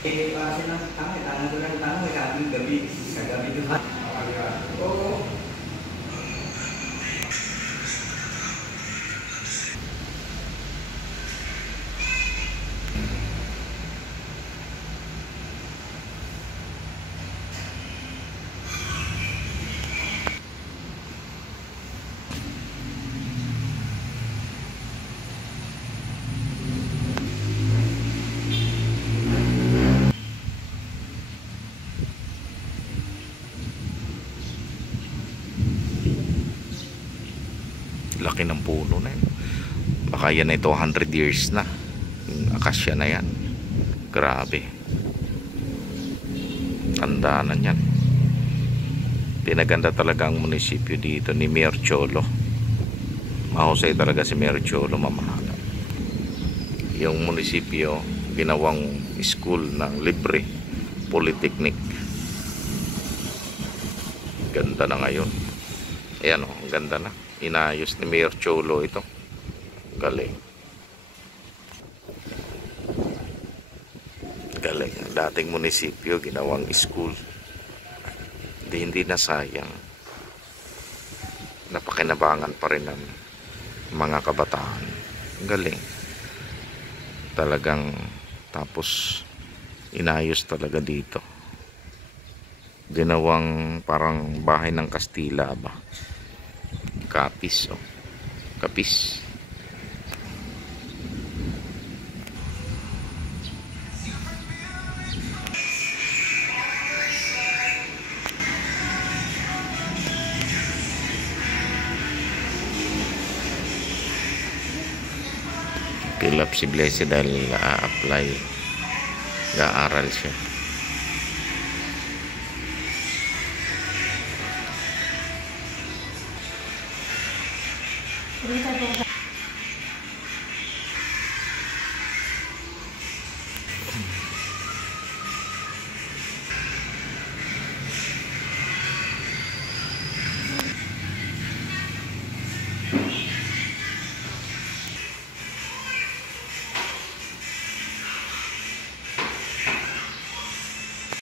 Eh, kasi lang, tanong ko lang, tanong may kaming gabi, sa gabi doon. Oo. Laki ng puno na yun. Baka yan ay 200 years na. Yung akasya na yan. Grabe. Tanda na yan. Pinaganda talaga ang munisipyo dito ni Mayor Cholo. Mahusay talaga si Mayor Cholo, mamahala. Yung munisipyo ginawang school ng libre, polytechnic. Ganda na ngayon. Ayan o, ganda na. Inayos ni Mayor Cholo ito. Galing. Galing. Dating munisipyo ginawang school. Hindi na sayang. Napakinabangan pa rin ng mga kabataan. Galing. Talagang tapos inayos talaga dito. Ginawang parang bahay ng Kastila ba? Kapis, oh. Kapis. Pilap si Blessed dahil apply, ga-aral siya. Dito po.